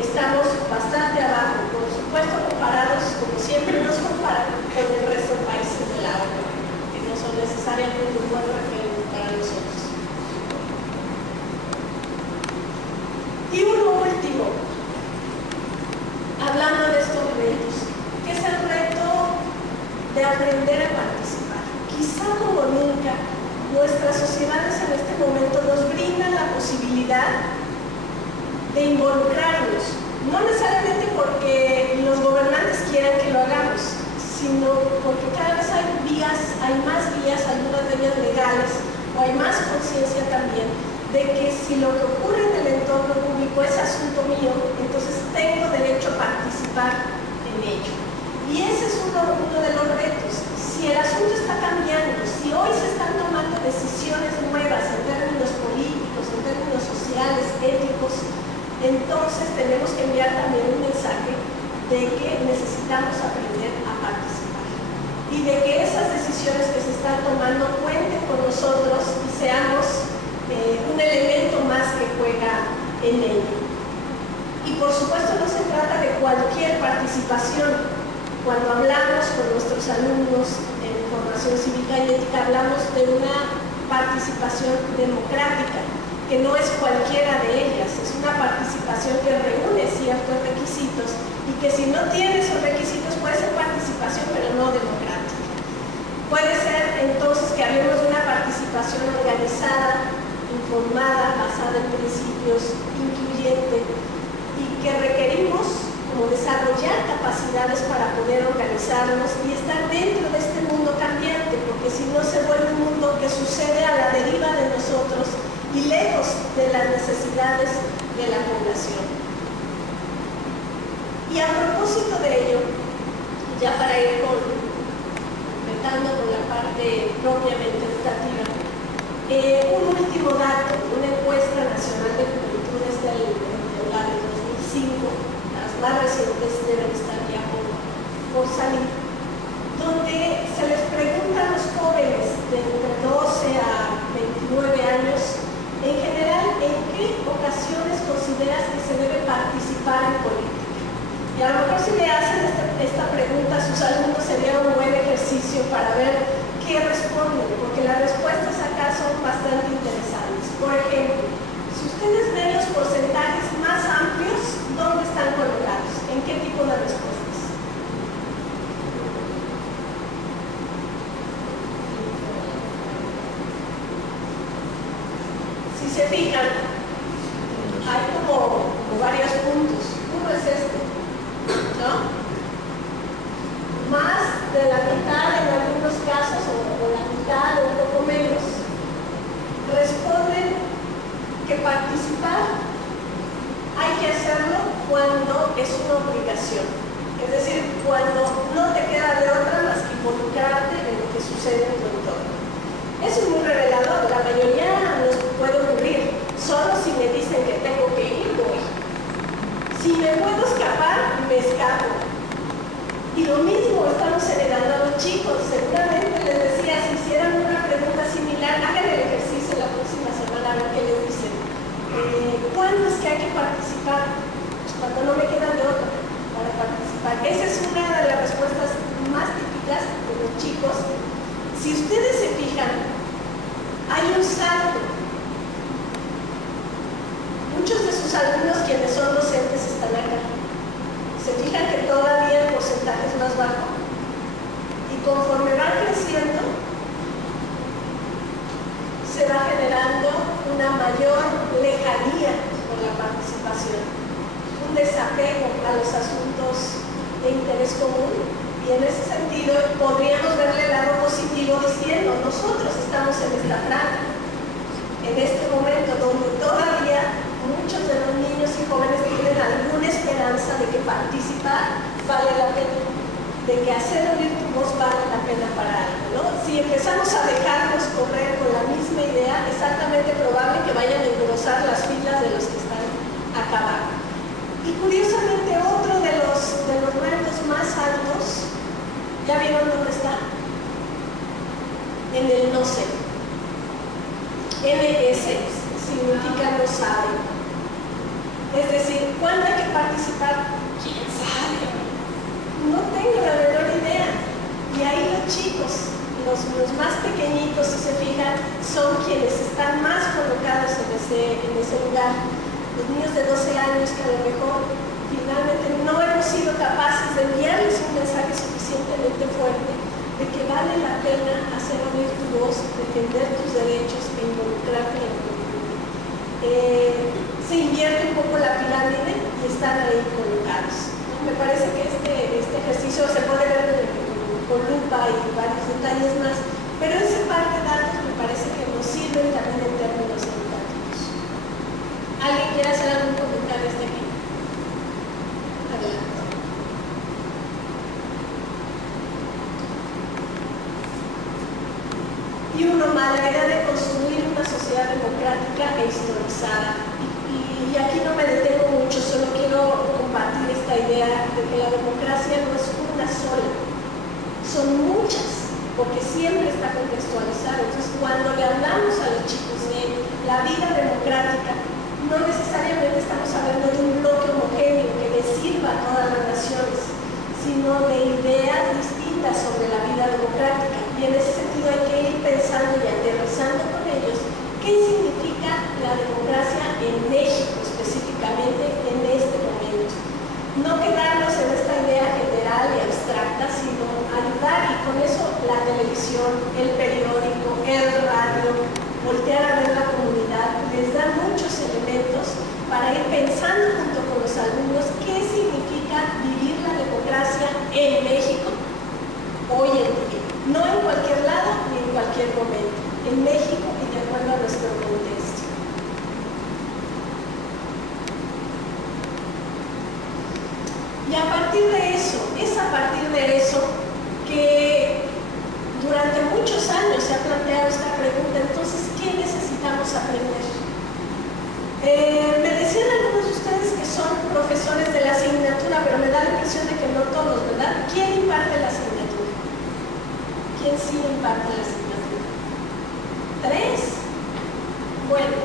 estamos bastante abajo, por supuesto comparados, como siempre nos comparan, con el resto de países de la ONU, que no son necesariamente un buen referente para nosotros. Y uno último, hablando de estos retos, que es el reto de aprender a participar. Quizá como nunca, nuestras sociedades en este momento nos brindan la posibilidad de involucrarnos, no necesariamente porque los gobernantes quieran que lo hagamos, sino porque cada vez hay más vías, algunas de ellas legales, o hay más conciencia también de que si lo que ocurre en el entorno público es asunto mío, entonces tengo derecho a participar en ello. Y ese es uno de los retos. Si el asunto está cambiando, si hoy se están tomando decisiones nuevas en términos políticos, en términos sociales, éticos, entonces tenemos que enviar también un mensaje de que necesitamos aprender a participar y de que esas decisiones que se están tomando cuenten con nosotros y seamos un elemento más que juega en ello. Y por supuesto no se trata de cualquier participación. Cuando hablamos con nuestros alumnos en formación cívica y ética, hablamos de una participación democrática, que no es cualquiera de ellas, es una participación que reúne ciertos requisitos y que si no tiene esos requisitos puede ser participación pero no democrática. Puede ser entonces que hablemos de una participación organizada, informada, basada en principios, incluyente, y que requerimos como desarrollar capacidades para poder organizarnos y estar dentro de este mundo cambiante, porque si no se vuelve un mundo que sucede a la deriva de nosotros y lejos de las necesidades de la población. Y a propósito de ello, ya para ir completando con la parte propiamente educativa, un último dato, una encuesta nacional de juventudes del 2005, las más recientes deben estar ya por salir, donde se les pregunta a los jóvenes de entre 12 a 29 años, en general, ¿en qué ocasiones consideras que se debe participar en política? Y a lo mejor si le hacen esta pregunta a sus alumnos sería un buen ejercicio para ver qué responden, porque las respuestas acá son bastante interesantes. Por ejemplo, si ustedes ven los porcentajes más amplios, ¿dónde están colocados? ¿En qué tipo de respuestas? Si se fijan, hay como varios puntos. Uno es este, ¿no? Más de la mitad en algunos casos, o la mitad o un poco menos, responden que participar hay que hacerlo cuando es una obligación. Es decir, cuando no te queda de otra más que involucrarte en lo que sucede en tu entorno. Eso es muy revelador. La mayoría nos puede ocurrir. Solo si me dicen que tengo que ir, voy. Si me puedo escapar, me escapo. Y lo mismo estamos heredando a los chicos. Seguramente les decía, si hicieran una pregunta similar, hagan el ejercicio la próxima semana a ver qué les dicen. ¿Cuándo es que hay que participar? Pues cuando no me queda de otra para participar. Esa es una de las respuestas más típicas de los chicos. Si ustedes se fijan, hay un salto. Muchos de sus alumnos, quienes son docentes, están acá. Se fijan que todavía el porcentaje es más bajo. Y conforme va creciendo, se va generando una mayor lejanía con la participación, un desapego a los asuntos de interés común, y en ese sentido podríamos verle el lado positivo diciendo, nosotros estamos en esta franja, en este momento donde todavía muchos de los niños y jóvenes tienen alguna esperanza de que participar vale la pena, de que hacer oír tu voz vale la pena para algo, ¿no? Si empezamos a dejarnos correr con la misma idea, es altamente probable que vayan a engrosar las filas de los que están acá abajo. Y curiosamente otro de los retos más altos, ¿ya vieron dónde está? En el no sé. NS significa no sabe. Es decir, ¿cuándo hay que que participar? ¿Quién sabe? No tengo la menor idea. Y ahí los chicos, los más pequeñitos, si se fijan, son quienes están más colocados en ese lugar. Los niños de 12 años que a lo mejor finalmente no hemos sido capaces de enviarles un mensaje suficientemente fuerte de que vale la pena hacer oír tu voz, defender tus derechos e involucrarte en el mundo. Se invierte un poco la pirámide y están ahí colocados. Me parece que este ejercicio se puede ver con lupa y varios detalles más, pero ese par de datos me parece que nos sirven también en términos educativos. ¿Alguien quiere hacer algún comentario hasta aquí? Adelante. Y uno más, la idea de construir una sociedad democrática e historizada. Y aquí no me detengo mucho, solo quiero compartir esta idea de que la democracia no es una sola, son muchas, porque siempre está contextualizada. Entonces, cuando le hablamos a los chicos de la vida democrática, no necesariamente estamos hablando de un bloque homogéneo que le sirva a todas las naciones, sino de ideas distintas sobre la vida democrática. Y en ese sentido hay que ir pensando y aterrizando con ellos qué significa la democracia en México, específicamente en este momento. No quedarnos en esta idea general y abstracta, sino ayudar, y con eso la televisión, el periódico, el radio, voltear a ver la comunidad, les da muchos elementos para ir pensando junto con los alumnos qué significa vivir la democracia en México hoy en día. No en cualquier lado ni en cualquier momento, en México y de acuerdo a nuestro contexto. Y a partir de eso, es a partir de eso que durante muchos años se ha planteado esta pregunta. Entonces, ¿qué necesitamos aprender? Me decían algunos de ustedes que son profesores de la asignatura, pero me da la impresión de que no todos, ¿verdad? ¿Quién imparte la asignatura? ¿Quién sí imparte la asignatura? ¿3? Bueno,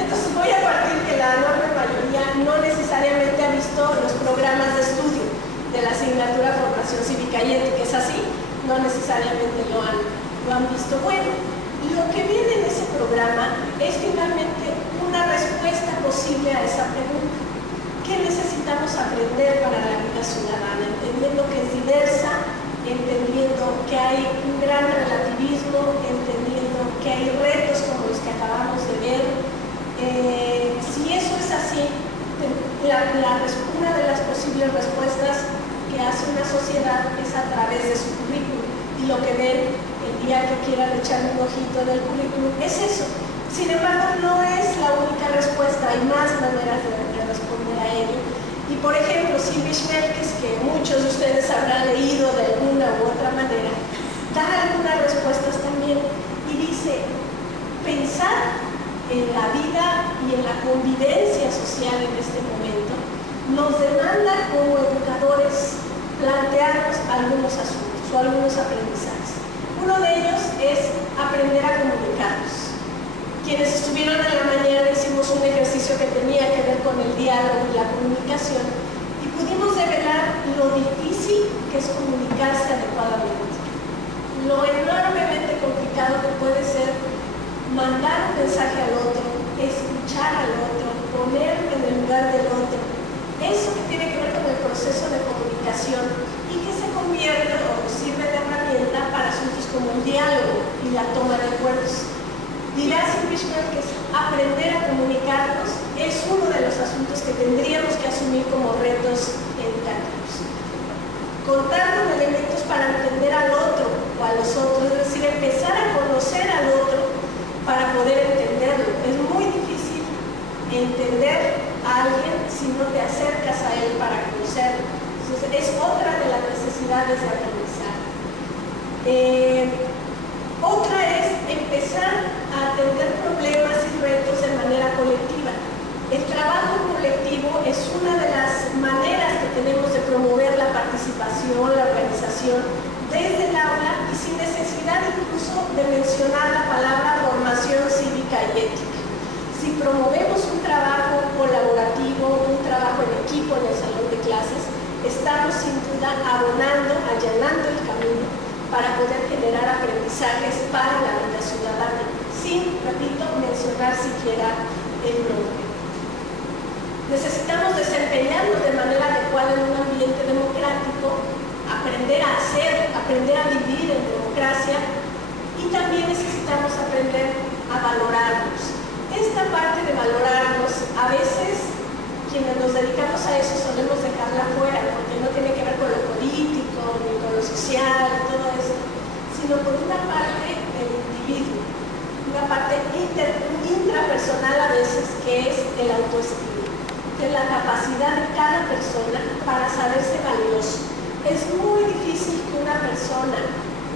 entonces voy a partir que la enorme mayoría no necesariamente ha visto los programas de estudio de la asignatura Formación Cívica y Ética. ¿Es así? No necesariamente lo han visto. Bueno, lo que viene en ese programa es finalmente una respuesta posible a esa pregunta. ¿Qué necesitamos aprender para la vida ciudadana? Entendiendo que es diversa, entendiendo que hay un gran relativismo, entendiendo que hay retos como los que acabamos de ver. Si eso es así, una de las posibles respuestas que hace una sociedad es a través de su currículum. Y lo que ven el día que quieran echarle un ojito en el currículum es eso. Sin embargo, no es la única respuesta, hay más maneras de responder a ello. Y por ejemplo, Sylvie Schmelkes, que muchos de ustedes habrán leído de alguna u otra manera, da algunas respuestas también y dice: pensar en la vida y en la convivencia social en este momento nos demanda como educadores plantearnos algunos asuntos o algunos aprendizajes. Uno de ellos es aprender a comunicarnos. Quienes estuvieron en la mañana hicimos un ejercicio que tenía que ver con el diálogo y la comunicación y pudimos develar lo difícil que es comunicarse adecuadamente, lo enormemente complicado que puede ser mandar un mensaje al otro, escuchar al otro, ponerme en el lugar del otro. Eso que tiene que ver con el proceso de comunicación y que se convierte o sirve de herramienta para asuntos como el diálogo y la toma de acuerdos. Dirá Sylvie Schmelkes, aprender a comunicarnos es uno de los asuntos que tendríamos que asumir como retos educativos. Contar con elementos para entender al otro o a los otros, es decir, empezar a conocer al otro para poder entenderlo. Es muy difícil entender a alguien si no te acercas a él para conocerlo. Entonces, es otra de las necesidades de aprendizaje. Otra es empezar a atender problemas y retos de manera colectiva. El trabajo colectivo es una de las maneras que tenemos de promover la participación, la organización desde el aula y sin necesidad incluso de mencionar la palabra formación cívica y ética. Si promovemos un trabajo colaborativo, un trabajo en equipo, estamos sin duda abonando, allanando el camino para poder generar aprendizajes para la vida ciudadana, sin, repito, mencionar siquiera el nombre. Necesitamos desempeñarnos de manera adecuada en un ambiente democrático, aprender a hacer, aprender a vivir en democracia, y también necesitamos aprender a valorarnos. Esta parte de valorarnos, a veces quienes nos dedicamos a eso solemos dejarla fuera, porque no tiene que ver con lo político, ni con lo social, todo eso, sino por una parte del individuo, una parte intrapersonal a veces, que es el autoestima, de la capacidad de cada persona para saberse valioso. Es muy difícil que una persona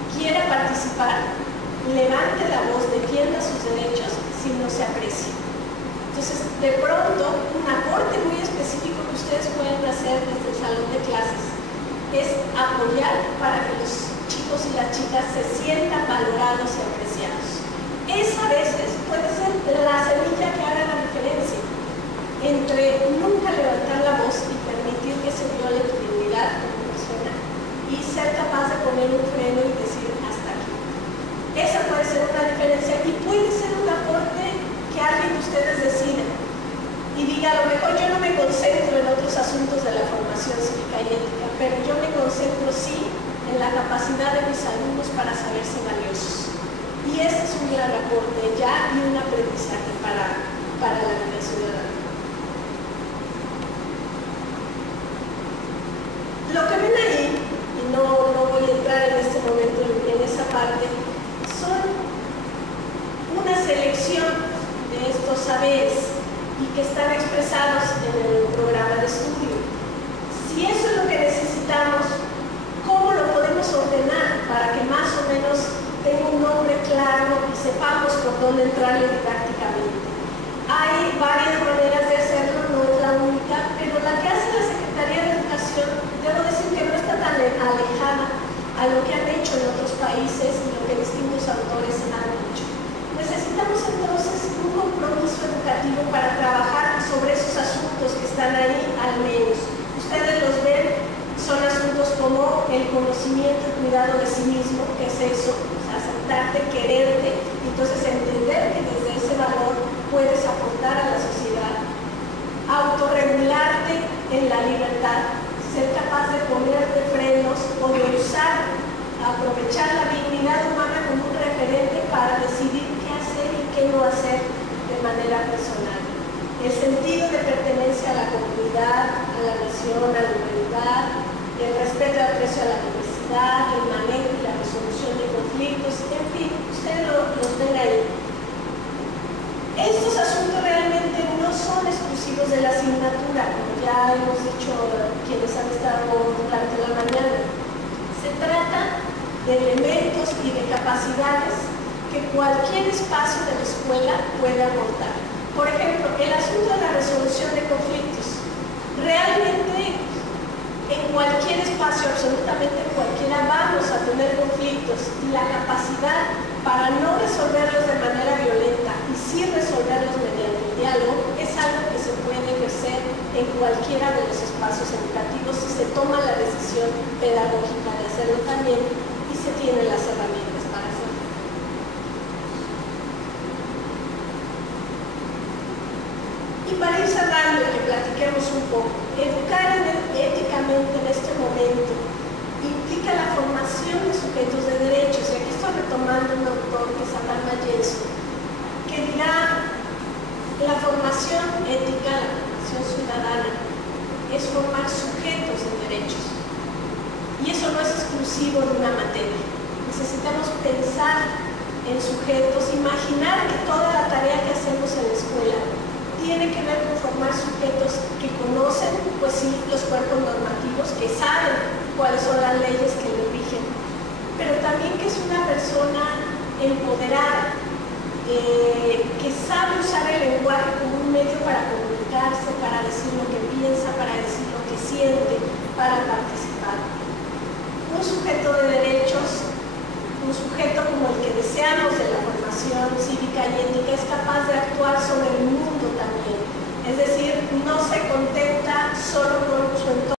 quiera participar, levante la voz, defienda sus derechos si no se aprecia. Entonces, de pronto, un aporte muy específico que ustedes pueden hacer desde el salón de clases es apoyar para que los chicos y las chicas se sientan valorados y apreciados. Esa a veces puede ser la semilla que haga la diferencia entre nunca levantar la voz y permitir que se viole tu dignidad como persona y ser capaz de poner un freno y decir hasta aquí. Esa puede ser una diferencia y puede ser un aporte que alguien de ustedes decida y diga, a lo mejor yo no me concentro en otros asuntos de la formación cívica y ética, pero yo me concentro sí en la capacidad de mis alumnos para saberse valiosos. Y ese es un gran aporte ya y un aprendizaje para la vida ciudadana. Lo que ven ahí, y no voy a entrar en este momento en esa parte, son una selección de estos saberes y que están expresados en el programa de estudio. Si eso es lo que necesitamos, ¿cómo lo podemos ordenar para que más o menos tenga un nombre claro y sepamos por dónde entrarle didácticamente? Hay varias maneras de hacerlo, no es la única, pero la que hace la Secretaría de Educación, debo decir que no está tan alejada a lo que han hecho en otros países y lo que distintos autores han dicho. Necesitamos entonces un compromiso educativo para trabajar sobre esos asuntos que están ahí al menos. Ustedes los ven, son asuntos como el conocimiento y cuidado de sí mismo, que es eso, o sea, aceptarte, quererte, y entonces entender que desde ese valor puedes aportar a la sociedad. Autorregularte en la libertad, ser capaz de ponerte frenos o de usar, aprovechar la dignidad humana como un referente para decidir qué hacer y qué no hacer de manera personal. El sentido de pertenencia a la comunidad, a la nación, a la humanidad, el respeto y aprecio a la diversidad, el manejo y la resolución de conflictos, en fin, ustedes los ven ahí. Estos asuntos realmente no son exclusivos de la asignatura, como ya hemos dicho quienes han estado durante la mañana. Se trata de elementos y de capacidades que cualquier espacio de la escuela puede aportar. Por ejemplo, el asunto de la resolución de conflictos. Realmente, en cualquier espacio, absolutamente cualquiera, vamos a tener conflictos, y la capacidad para no resolverlos de manera violenta y sí resolverlos mediante el diálogo es algo que se puede ejercer en cualquiera de los espacios educativos si se toma la decisión pedagógica de hacerlo también y se tienen las herramientas para hacerlo. Y para ir cerrando y que platiquemos un poco, educar éticamente en este momento implica la formación de sujetos de derechos, y aquí estoy retomando un autor que es Abraham Mayenzo, que dirá: la formación ética, la formación ciudadana, es formar sujetos de derechos. Y eso no es exclusivo de una materia. Necesitamos pensar en sujetos, imaginar que toda la tarea que hacemos en la escuela tiene que ver con formar sujetos que conocen, pues sí, los cuerpos normativos, que saben cuáles son las leyes que le rigen, pero también que es una persona empoderada, que sabe usar el lenguaje como un medio para comunicarse, para decir lo que